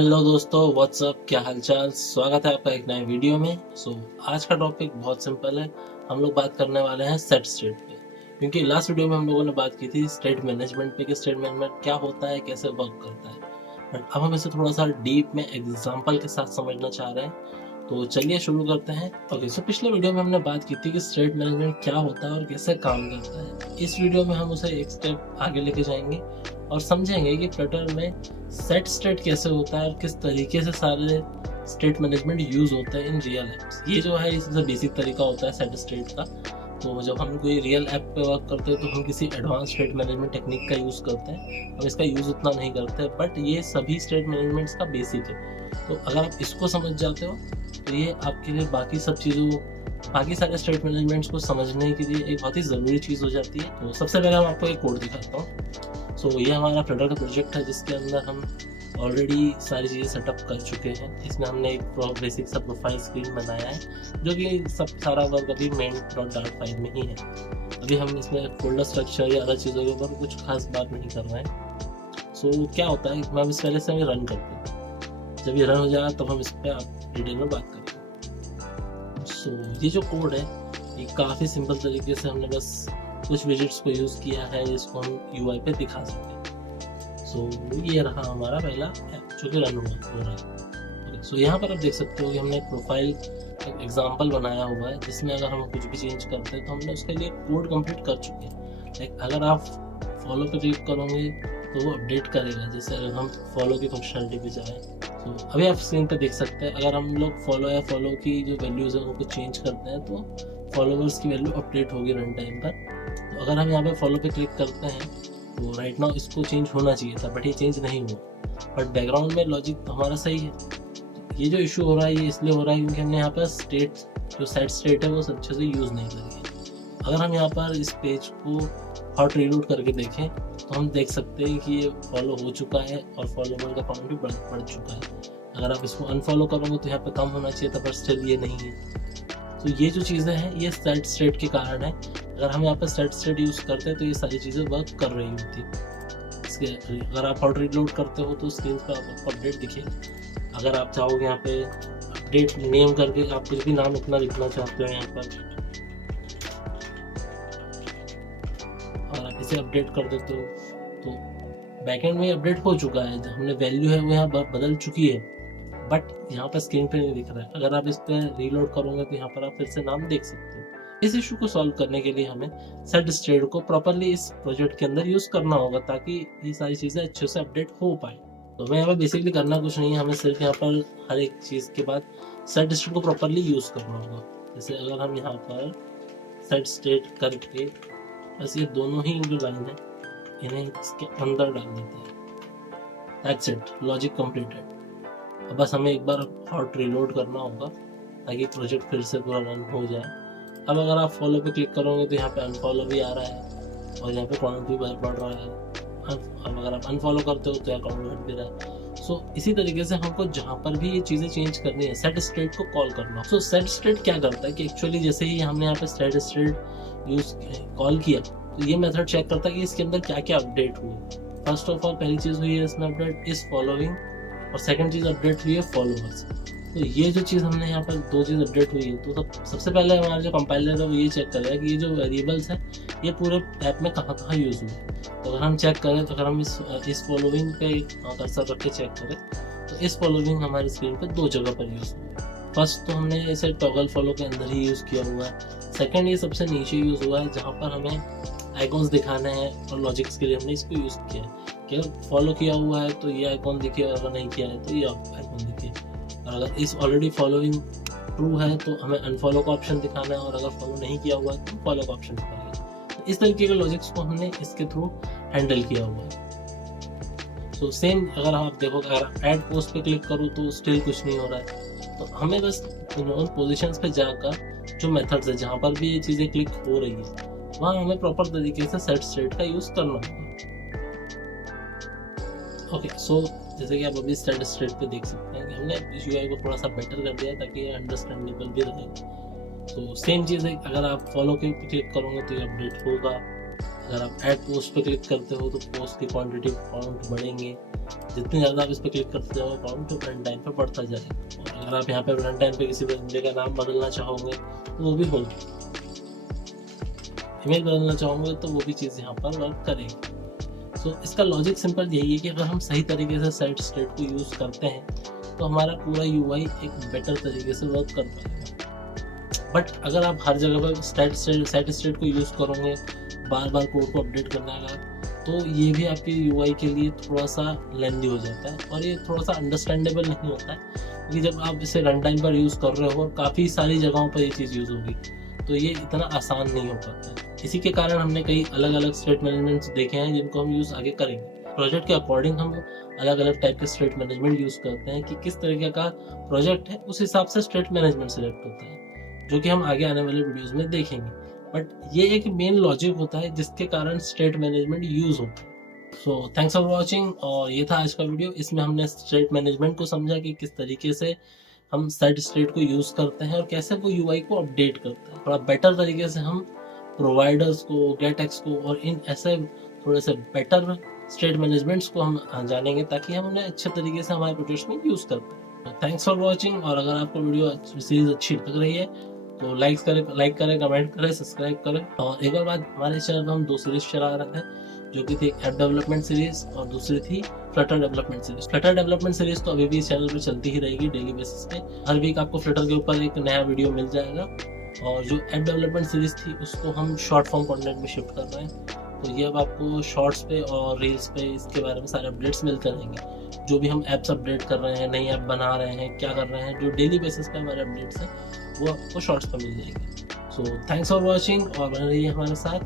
Hello दोस्तों, WhatsApp, क्या हालचाल। स्वागत है आपका एक नए वीडियो में। आज का टॉपिक बहुत सिंपल है। हम लोग बात करने वाले हैं सेट स्टेट पे, क्योंकि लास्ट वीडियो में हम लोगों ने बात की थी स्टेट मैनेजमेंट पे कि स्टेट मैनेजमेंट क्या होता है, कैसे वर्क करता है। बट अब हम इसे थोड़ा सा डीप में एग्जाम्पल के साथ समझना चाह रहे हैं, तो चलिए शुरू करते हैं। पिछले वीडियो में हमने बात की थी कि स्टेट मैनेजमेंट क्या होता है और कैसे काम करता है। इस वीडियो में हम उसे एक स्टेप आगे लेके जाएंगे और समझेंगे कि फ्लटर में सेट स्टेट कैसे होता है और किस तरीके से सारे स्टेट मैनेजमेंट यूज होता है इन रियल एप्स। ये जो है इससे बेसिक तरीका होता है सेट स्टेट का। तो जब हम कोई रियल ऐप पे वर्क करते हैं तो हम किसी एडवांस स्टेट मैनेजमेंट टेक्निक का यूज़ करते हैं। हम इसका यूज़ उतना नहीं करते, बट ये सभी स्टेट मैनेजमेंट्स का बेसिक है। तो अगर आप इसको समझ जाते हो तो ये आपके लिए बाकी सारे स्टेट मैनेजमेंट्स को समझने के लिए एक बहुत ही ज़रूरी चीज़ हो जाती है। तो सबसे पहले हम आपको एक कोड दिखाता हूँ। ये हमारा फ्लटर का प्रोजेक्ट है जिसके अंदर हम ऑलरेडी सारी चीज़ें सेटअप कर चुके हैं। इसमें हमने एक बेसिक सा प्रोफाइल स्क्रीन बनाया है, जो कि सारा वर्क अभी main.dart फाइल में ही है। अभी हम इसमें फोल्डर स्ट्रक्चर या अलग चीज़ों के ऊपर कुछ खास बात नहीं कर रहे हैं। क्या होता है, हम इस पहले से हमें रन करते हैं। जब ये रन हो जाएगा तब हम इस पर आप डिटेल में बात करेंगे। ये जो कोड है ये काफ़ी सिंपल तरीके से हमने बस कुछ विजिट्स को यूज़ किया है जिसको हम UI पे दिखा सकते हैं। ये रहा हमारा पहला ऐप जो कि रन हो रहा है। यहाँ पर आप देख सकते हो कि हमने एक प्रोफाइल एग्जांपल बनाया हुआ है जिसमें अगर हम कुछ भी चेंज करते हैं तो हमने उसके लिए कोड कंप्लीट कर चुके हैं। अगर आप फॉलो पे क्लिक करोगे तो वो अपडेट करेगा। जैसे अगर हम फॉलो की फंक्शनलिटी पे जाएँ अभी आप स्क्रीन पे देख सकते हैं, अगर हम लोग फॉलो की जो वैल्यूज़ है उनको चेंज करते हैं तो फॉलोवर्स की वैल्यू अपडेट होगी रन टाइम पर। तो अगर हम यहाँ पे फॉलो पे क्लिक करते हैं तो राइट नाउ इसको चेंज होना चाहिए था, बट ये चेंज नहीं हुआ। बट बैकग्राउंड में लॉजिक तो हमारा सही है। ये जो इशू हो रहा है ये इसलिए हो रहा है क्योंकि हमने यहाँ पर जो सेट स्टेट है वो अच्छे से यूज़ नहीं करी है। अगर हम यहाँ पर इस पेज को हॉट रीलोड करके देखें तो हम देख सकते हैं कि ये फॉलो हो चुका है और फॉलोवर का काउंट भी बढ़ चुका है। अगर आप इसको अनफॉलो करोगे तो यहाँ पे कम होना चाहिए था, पर स्टिल ये नहीं है। ये जो चीज़ें हैं ये सेट स्टेट के कारण है। अगर हम यहाँ पर सेट स्टेट यूज़ करते हैं तो ये सारी चीज़ें वर्क कर रही होती। अगर आप हॉट रीलोड करते हो तो स्क्रीन पर आपको अपडेट दिखेगा। अगर आप चाहोगे यहाँ पे अपडेट नेम करके आप कुछ भी नाम अपना लिखना चाहते हो यहाँ पर और आप इसे अपडेट कर देते हो तो बैकएंड में अपडेट हो चुका है। जो हमने वैल्यू है वो यहाँ बदल चुकी है, बट यहाँ पर स्क्रीन पे नहीं दिख रहा है। अगर आप इस पर रीलोड करोगे तो यहाँ पर आप फिर से नाम देख सकते हो। इस इशू को सॉल्व करने के लिए हमें सेट स्टेट को प्रॉपर्ली इस प्रोजेक्ट के अंदर यूज करना होगा ताकि ये सारी चीज़ें अच्छे से अपडेट हो पाए। तो हमें यहाँ पर बेसिकली करना कुछ नहीं है, हमें सिर्फ यहाँ पर हर एक चीज़ के बाद सेट स्टेट को प्रॉपर्ली यूज करना होगा। जैसे अगर हम यहाँ पर सेट स्टेट करके बस ये दोनों ही जो लाइन है इन्हें इसके अंदर डाल देते हैं। That's it, logic completed. अब बस हमें एक बार हॉट रीलोड करना होगा ताकि प्रोजेक्ट फिर से पूरा रन हो जाए। अब अगर आप फॉलो पे क्लिक करोगे तो यहाँ पे अनफॉलो भी आ रहा है और यहाँ पे काउंट भी बढ़ रहा है। अब अगर आप अनफॉलो करते हो तो यहाँ काउंट घट भी रहा है। इसी तरीके से हमको जहाँ पर भी ये चीज़ें चेंज करनी है सेट स्टेट को कॉल करना। सेट स्टेट क्या करता है कि एक्चुअली जैसे ही हमने यहाँ पे सेट स्टेट यूज कॉल किया तो ये मेथड चेक करता है कि इसके अंदर क्या क्या अपडेट हुई। फर्स्ट ऑफ ऑल पहली चीज़ हुई है इसमें अपडेट इज फॉलोइंग और सेकंड चीज़ अपडेट हुई है फॉलोवर्स। तो ये जो चीज़ हमने यहाँ पर दो चीज़ अपडेट हुई है तो सबसे पहले हमारा जो कंपाइलर है वो ये चेक करेगा कि ये जो वेरिएबल्स हैं ये पूरे ऐप में कहाँ कहाँ यूज़ हुए। तो अगर हम चेक करें तो अगर हम इस फॉलोइंग पे कर्सर रख के चेक करें तो इस फॉलोइंग हमारी स्क्रीन पे दो जगह पर यूज़ हुआ है। फर्स्ट तो हमने इसे टॉगल फॉलो के अंदर ही यूज़ किया हुआ है। सेकेंड ये सबसे नीचे यूज़ हुआ है जहाँ पर हमें आइकॉन्स दिखाने हैं और लॉजिक्स के लिए हमने इसको यूज़ किया है कि अगर फॉलो किया हुआ है तो ये आइकॉन दिखे और अगर नहीं किया है तो ये आइकॉन दिखे। और अगर इस ऑलरेडी फॉलोइंग ट्रू है तो हमें अनफॉलो का ऑप्शन दिखाना है और अगर फॉलो नहीं किया हुआ है तो फॉलो का ऑप्शन दिखाना है। तो इस तरीके के लॉजिक्स को हमने इसके थ्रू हैंडल किया हुआ है। सेम अगर आप देखो अगर ऐड पोस्ट पे क्लिक करो तो स्टिल कुछ नहीं हो रहा है। तो हमें बस उन पोजीशंस पे जाकर जो मेथड्स है जहाँ पर भी ये चीज़ें क्लिक हो रही है वहाँ हमें प्रॉपर तरीके से सेट स्टेट का यूज़ करना होगा। जैसे कि आप अभी सेट स्टेट पे देख सकते हैं कि हमने इस UI को थोड़ा सा बेटर कर दिया ताकि ये अंडरस्टैंडेबल भी रहे। सेम चीज़ है, अगर आप फॉलो के क्लिक करोगे तो ये अपडेट होगा। अगर आप ऐड पोस्ट पे क्लिक करते हो तो पोस्ट की क्वांटिटी काउंट बढ़ेंगे, जितनी ज़्यादा आप इस पर क्लिक करते जाओ काउंट तो रन टाइम पे बढ़ता जाएगा। और अगर आप यहाँ पे रन टाइम पे किसी बंदे का नाम बदलना चाहोगे तो वो भी होगा, इमेज बदलना चाहोगे तो वो भी चीज़ यहाँ पर वर्क करेगी। सो इसका लॉजिक सिंपल यही है कि अगर हम सही तरीके से सेट स्टेट को यूज़ करते हैं तो हमारा पूरा UI एक बेटर तरीके से वर्क कर पाएगा। बट अगर आप हर जगह पर सेट स्टेट को यूज़ करोगे, बार बार कोड को अपडेट करने का, तो ये भी आपके UI के लिए थोड़ा सा लेंदी हो जाता है और ये थोड़ा सा अंडरस्टैंडेबल नहीं होता है, क्योंकि जब आप इसे रन टाइम पर यूज़ कर रहे हो और काफ़ी सारी जगहों पर ये चीज़ यूज़ होगी तो ये इतना आसान नहीं हो पाता है। इसी के कारण हमने कई अलग अलग स्टेट मैनेजमेंट्स देखे हैं जिनको हम यूज़ आगे करेंगे। प्रोजेक्ट के अकॉर्डिंग हम अलग अलग टाइप के स्टेट मैनेजमेंट यूज़ करते हैं कि किस तरीके का प्रोजेक्ट है उस हिसाब से स्टेट मैनेजमेंट सेलेक्ट होता है, जो कि हम आगे आने वाले वीडियोज़ में देखेंगे। बट ये एक मेन लॉजिक होता है जिसके कारण स्टेट मैनेजमेंट यूज़ होता है। सो थैंक्स फॉर वॉचिंग, और ये था आज का वीडियो। इसमें हमने स्टेट मैनेजमेंट को समझा कि किस तरीके से हम सेट स्टेट को यूज़ करते हैं और कैसे वो UI को अपडेट करते हैं। थोड़ा बेटर तरीके से हम प्रोवाइडर्स को, गेटएक्स को और इन ऐसे थोड़े से बेटर स्टेट मैनेजमेंट्स को हम जानेंगे ताकि हम उन्हें अच्छे तरीके से हमारे प्रोजेक्ट्स में यूज़ कर पाएँ। थैंक्स फॉर वॉचिंग, और अगर आपको वीडियो सीरीज अच्छी लग रही है तो लाइक करें, कमेंट करें, सब्सक्राइब करें। और एक और बात, हमारे चैनल पर हम 2 सीरीज चला रहे हैं, जो कि थी ऐप डेवलपमेंट सीरीज और दूसरी थी Flutter development series. Flutter development series तो अभी भी चैनल पर चलती ही रहेगी डेली बेसिस पे। हर वीक आपको फ्लटर के ऊपर एक नया वीडियो मिल जाएगा, और जो ऐप डेवलपमेंट सीरीज थी उसको हम शॉर्ट फॉर्म कंटेंट में शिफ्ट कर रहे हैं। तो ये अब आपको शॉर्ट्स पे और रील्स पे इसके बारे में सारे अपडेट्स मिलते रहेंगे। जो भी हम ऐप्स अपडेट कर रहे हैं, नई ऐप बना रहे हैं, क्या कर रहे हैं, जो डेली बेसिस पे हमारे अपडेट्स हैं वो आपको शॉर्ट्स पर मिल जाएंगे। सो थैंक्स फॉर वॉचिंग, और बने रहिए हमारे साथ।